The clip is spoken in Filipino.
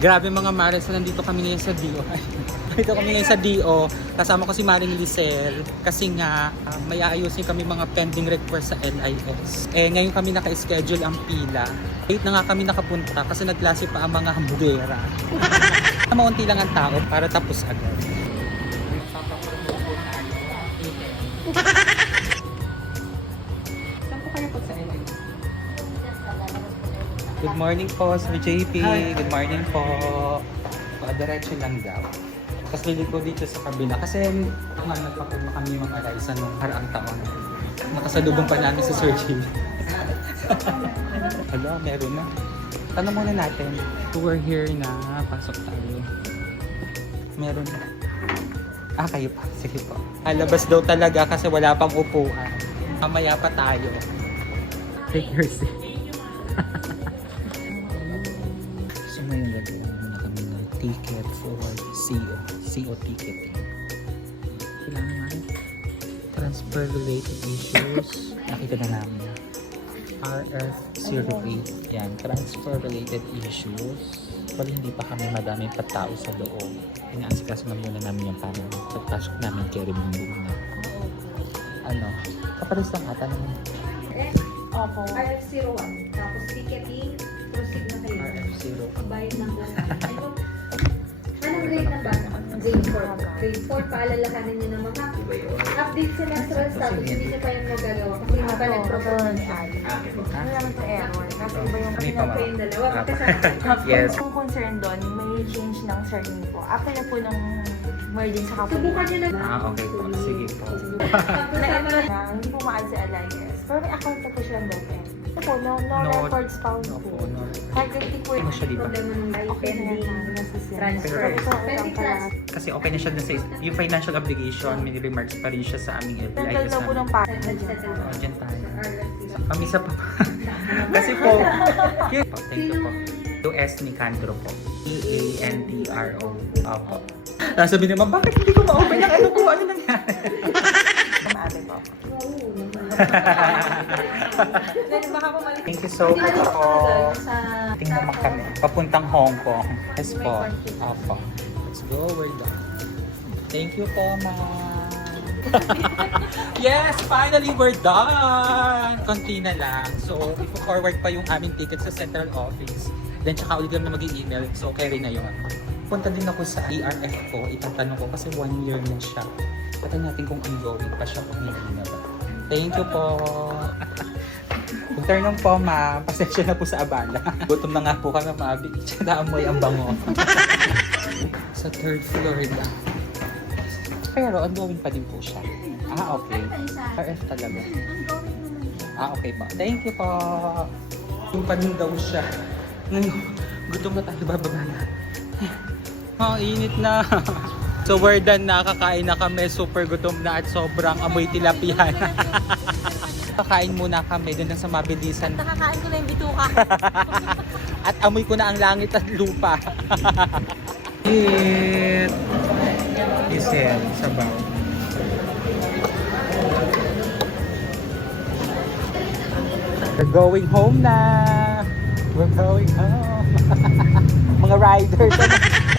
Grabe mga Maris, nandito kami ngayon sa DO. Nandito kami ngayon sa DO. Kasama ko si Maring Lisel. Kasi nga, may aayusin kami mga pending request sa LIS. Ngayon kami naka-schedule ang pila. Late na nga kami nakapunta kasi nagklase pa ang mga hambugera. Maunti lang ang tao para tapos agad. Saan po kayo po sa LIS? Good morning po, Sir JP. Hi. Good morning po. Diretso lang daw. Tapos lilit ko dito sa kabila. Kasi nagpapagma kami yung Eliza nung haraang taon. Nakasalubong pa namin sa Sir JP. Hala, meron na. Tanong muna natin. We're here na. Pasok tayo. Meron na. Kayo pa. Sige po. Alabas daw talaga kasi wala pang upuan. Mamaya pa tayo. Take your seat. Ngayon nagawin muna kami ng ticket for CO ticketing. Kailangan transfer related issues. Nakita na namin. RF08. Yan, transfer related issues. Pero hindi pa kami madaming patao sa loob. Inaasikaso na muna namin yung paano. Pagpasok namin carry muna. Kapalis lang ata naman. Opo. RF01. Tapos ticketing. Proceed na kayo. RF0. Bayad ng buwan. Anong grade na ba? Grade 4. Grade 4, paalalahanin niyo naman ha. Update semestral status, hindi niyo pa yung magagawa. Kasi hindi pa nag-propose. Ano naman ito error? Kasi iba yung Kayong dalawa. Magkasama. Yes. Yung concern doon, may change ng surname po. After na po ng merging sa kapatid. Subukan niyo na. Okay po. Sige po. Hindi po maalis sa LIS. Pero may account na po silang open. Ito po, no records found po. Kahit hindi po yung Problema ng life pending. Transfer. Pending class. Kasi okay na siya dun sa yung financial obligation, may remarks pa rin siya sa aming Tanggal LIS na po ng pare. Diyan tayo. Pamisa pa. Kasi po, thank you po. US Nicandro po. EANDRO. Opo. Sabi naman, bakit hindi ko ma-open ang ano po? Ano nangyari? Ate po. Thank you so much po. Tingnan naman kami. Papuntang Hong Kong. Yes po. Opo. Let's go. We're done. Thank you po, ma'am. Yes! Finally, we're done! Konti na lang. So, ipo-forward pa yung aming ticket sa central office. Then, tsaka ulit lang na mag-i-email. So, carry na yun. Punta din ako sa ERF ko. Itatanong ko kasi 1 year na siya. Patan natin kung ongoing pa siya kung hindi na ba. Thank you po. Kung tanong po, ma'am, pasensya na po sa abala. Gutom na nga po kami, mabig. Tsaka amoy ang bango. Sa 3rd floor lang. Pero ongoing pa din po siya. Okay. RF talaga. Okay po. Thank you po. Yung pa din daw siya. Ngayon, gutom na tayo, bababa na. Init na. So we're done na, kakain na kami, super gutom na at sobrang amoy tilapia. Kakain muna kami doon sa mabilisan. Nakakain ko na yung bituka. At amoy ko na ang langit at lupa. Eat. Isel, sabaw. We're going home na. We're going home. Mga riders.